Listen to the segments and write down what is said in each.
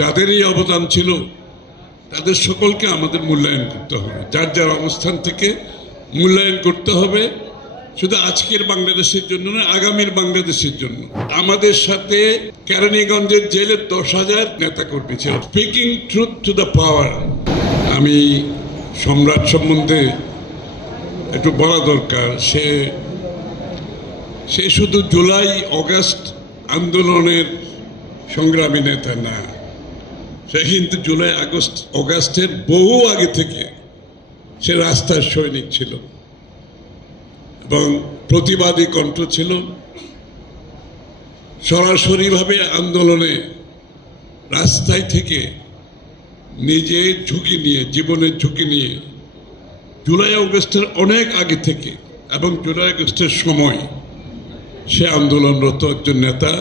যাদেরই অবদান ছিল তাদের সকলকে আমাদের মূল্যায়ন করতে হবে, যার যার অবস্থান থেকে মূল্যায়ন করতে হবে, শুধু আজকের বাংলাদেশের জন্য না, আগামীর বাংলাদেশের জন্য। আমাদের সাথে কেরানীগঞ্জের জেলের 10,000 নেতাকর্মী ছিল। Speaking truth to the power. আমি সম্রাট সম্বন্ধে একটু বলা দরকার। সে শুধু জুলাই অগাস্ট আন্দোলনের সংগ্রামী নেতা না, সে কিন্তু জুলাই অগাস্টের বহু আগে থেকে সে রাস্তার সৈনিক ছিল এবং প্রতিবাদী কণ্ঠ ছিল। সরাসরিভাবে আন্দোলনে রাস্তায় থেকে নিজে ঝুঁকি নিয়ে, জীবনের ঝুঁকি নিয়ে জুলাই অগাস্টের অনেক আগে থেকে এবং জুলাই অগাস্টের সময় সে আন্দোলনরত একজন নেতা।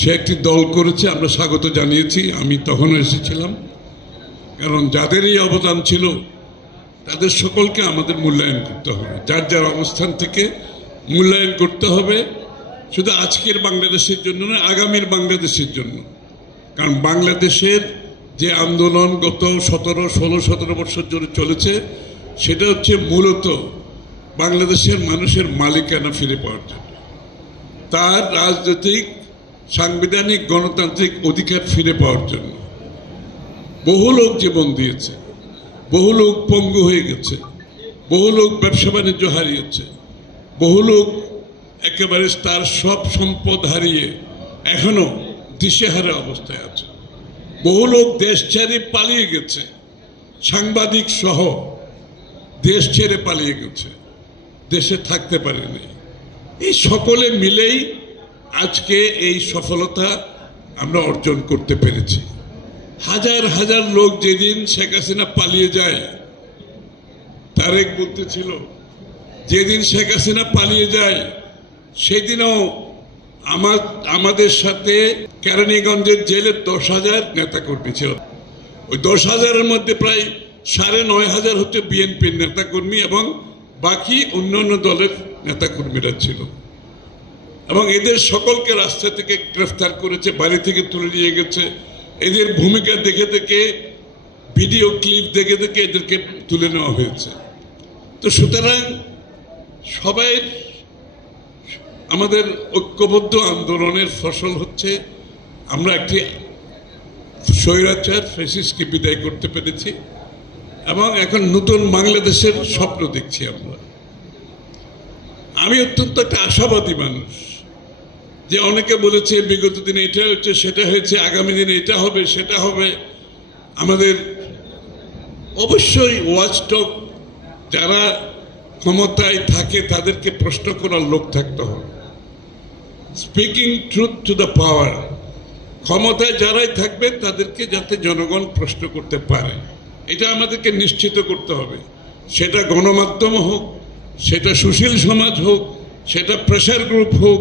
সে একটি দল করেছে, আমরা স্বাগত জানিয়েছি। আমি তখনও এসেছিলাম, কারণ যাদেরই অবদান ছিল তাদের সকলকে আমাদের মূল্যায়ন করতে হবে, যার যার অবস্থান থেকে মূল্যায়ন করতে হবে, শুধু আজকের বাংলাদেশের জন্য না, আগামীর বাংলাদেশের জন্য। কারণ বাংলাদেশের যে আন্দোলন গত 17 বছর ধরে চলেছে, সেটা হচ্ছে মূলত বাংলাদেশের মানুষের মালিকানা ফিরে পাওয়ার জন্য, তার রাজনৈতিক, সাংবিধানিক, গণতান্ত্রিক অধিকার ফিরে পাওয়ার জন্য। বহু লোক জীবন দিয়েছে, বহু লোক পঙ্গু হয়ে গেছে, বহু লোক ব্যবসা বাণিজ্য হারিয়েছে, বহু লোক একেবারে তার সব সম্পদ হারিয়ে এখনো দিশেহারা অবস্থায় আছে। বহু লোক দেশ ছেড়ে পালিয়ে গেছে, সাংবাদিক সহ দেশ ছেড়ে পালিয়ে গেছে, দেশে থাকতে পারেনি। এই সকলে মিলেই আজকে এই সফলতা আমরা অর্জন করতে পেরেছি। হাজার হাজার লোক যেদিন শেখ হাসিনা পালিয়ে যায়, তারেক বলতেছিল যেদিন শেখ হাসিনা পালিয়ে যায় সেদিনও আমাদের সাথে কেরানীগঞ্জের জেলের 10,000 নেতাকর্মী ছিল। ওই 10,000-এর মধ্যে প্রায় 9,500 হচ্ছে বিএনপির নেতাকর্মী এবং বাকি অন্যান্য দলের নেতাকর্মীরা ছিল। এবং এদের সকলকে রাস্তা থেকে গ্রেফতার করেছে, বাড়ি থেকে তুলে নিয়ে গেছে। এদের ভূমিকা দেখে দেখে, ভিডিও ক্লিপ দেখে দেখে এদেরকে তুলে নেওয়া হয়েছে। তো সুতরাং সবাই আমাদের ঐক্যবদ্ধ আন্দোলনের ফসল হচ্ছে আমরা একটি স্বৈরাচার ফ্যাসিস্টকে বিদায় করতে পেরেছি এবং এখন নতুন বাংলাদেশের স্বপ্ন দেখছি আমরা। আমি অত্যন্ত একটা আশাবাদী মানুষ, যে অনেকে বলেছে বিগত দিনে এটা হচ্ছে, সেটা হয়েছে, আগামী দিনে এটা হবে, সেটা হবে। আমাদের অবশ্যই ওয়াচডগ যারা ক্ষমতায় থাকে তাদেরকে প্রশ্ন করার লোক থাকতে হবে। Speaking truth to the power. ক্ষমতায় যারাই থাকবে তাদেরকে যাতে জনগণ প্রশ্ন করতে পারে, এটা আমাদেরকে নিশ্চিত করতে হবে। সেটা গণমাধ্যম হোক, সেটা সুশীল সমাজ হোক, সেটা প্রেসার গ্রুপ হোক,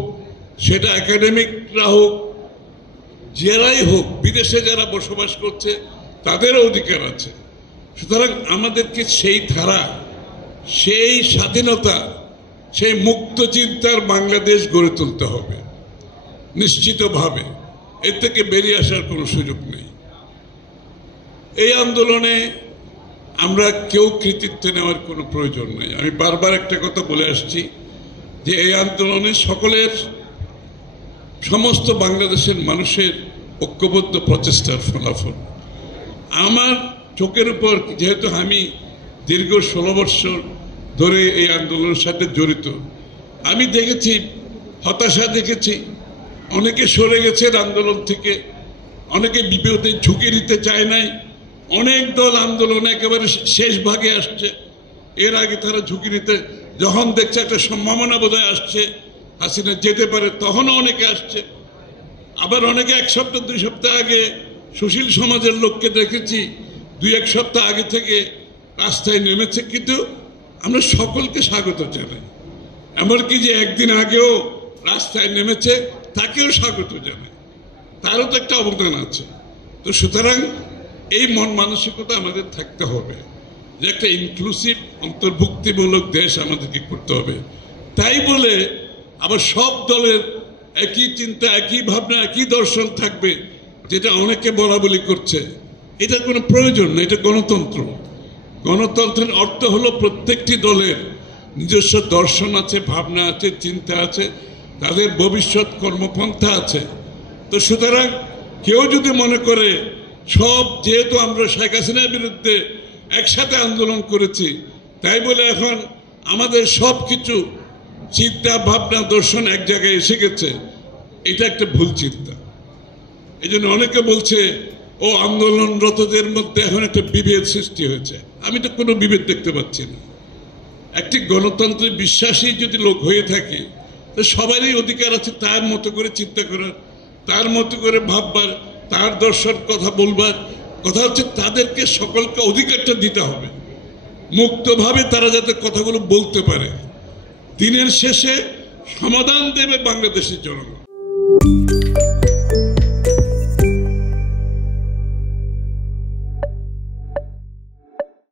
সেটা একাডেমিকরা হোক, যারাই হোক, বিদেশে যারা বসবাস করছে তাদেরও অধিকার আছে। সুতরাং আমাদেরকে সেই ধারা, সেই স্বাধীনতা, সেই মুক্ত চিন্তার বাংলাদেশ গড়ে তুলতে হবে নিশ্চিতভাবে। এর থেকে বেরিয়ে আসার কোনো সুযোগ নেই। এই আন্দোলনে আমরা কেউ কৃতিত্ব নেওয়ার কোনো প্রয়োজন নেই। আমি বারবার একটা কথা বলে আসছি, যে এই আন্দোলনে সকলের, সমস্ত বাংলাদেশের মানুষের ঐক্যবদ্ধ প্রচেষ্টার ফলাফল। আমার চোখের উপর, যেহেতু আমি দীর্ঘ 16 বছর ধরে এই আন্দোলনের সাথে জড়িত, আমি দেখেছি হতাশা, দেখেছি অনেকে সরে গেছেন আন্দোলন থেকে, অনেকে বিপদে ঝুঁকি নিতে চায় নাই। অনেক দল আন্দোলনে একেবারে শেষ ভাগে আসছে, এর আগে তারা ঝুঁকি নিতে, যখন দেখছে একটা সম্ভাবনা বোধহয় আসছে হাসিনা যেতে পারে, তখনও অনেকে আসছে। আবার অনেকে 1 সপ্তাহ 2 সপ্তাহ আগে সুশীল সমাজের লোককে দেখেছি 2-1 সপ্তাহ আগে থেকে রাস্তায় নেমেছে। কিন্তু আমরা সকলকে স্বাগত জানাই। এমনকি যে একদিন আগেও রাস্তায় নেমেছে তাকেও স্বাগত জানাই, তারও তো একটা অবদান আছে। তো সুতরাং এই মন মানসিকতা আমাদের থাকতে হবে, যে একটা ইনক্লুসিভ, অন্তর্ভুক্তিমূলক দেশ আমাদেরকে করতে হবে। তাই বলে আবার সব দলের একই চিন্তা, একই ভাবনা, একই দর্শন থাকবে, যেটা অনেকে বলা বলি করছে, এটার কোনো প্রয়োজন নেই। এটা গণতন্ত্র। গণতন্ত্রের অর্থ হলো প্রত্যেকটি দলের নিজস্ব দর্শন আছে, ভাবনা আছে, চিন্তা আছে, তাদের ভবিষ্যৎ কর্মপন্থা আছে। তো সুতরাং কেউ যদি মনে করে সব, যেহেতু আমরা শেখ হাসিনার বিরুদ্ধে একসাথে আন্দোলন করেছি, তাই বলে এখন আমাদের সব কিছু চিন্তা ভাবনা দর্শন এক জায়গায় এসে গেছে, এটা একটা ভুল চিন্তা। এই জন্য অনেকে বলছে ও আন্দোলনরতদের মধ্যে এখন একটা বিভেদ সৃষ্টি হয়েছে। আমি তো কোনো বিভেদ দেখতে পাচ্ছি না। একটি গণতন্ত্রে বিশ্বাসী যদি লোক হয়ে থাকে, তো সবারই অধিকার আছে তার মতো করে চিন্তা করার, তার মতো করে ভাববার, তার দর্শন কথা বলবার। কথা হচ্ছে তাদেরকে সকলকে অধিকারটা দিতে হবে, মুক্তভাবে তারা যাতে কথাগুলো বলতে পারে। দিনের শেষে সমাধান দেবে বাংলাদেশের জনগণ।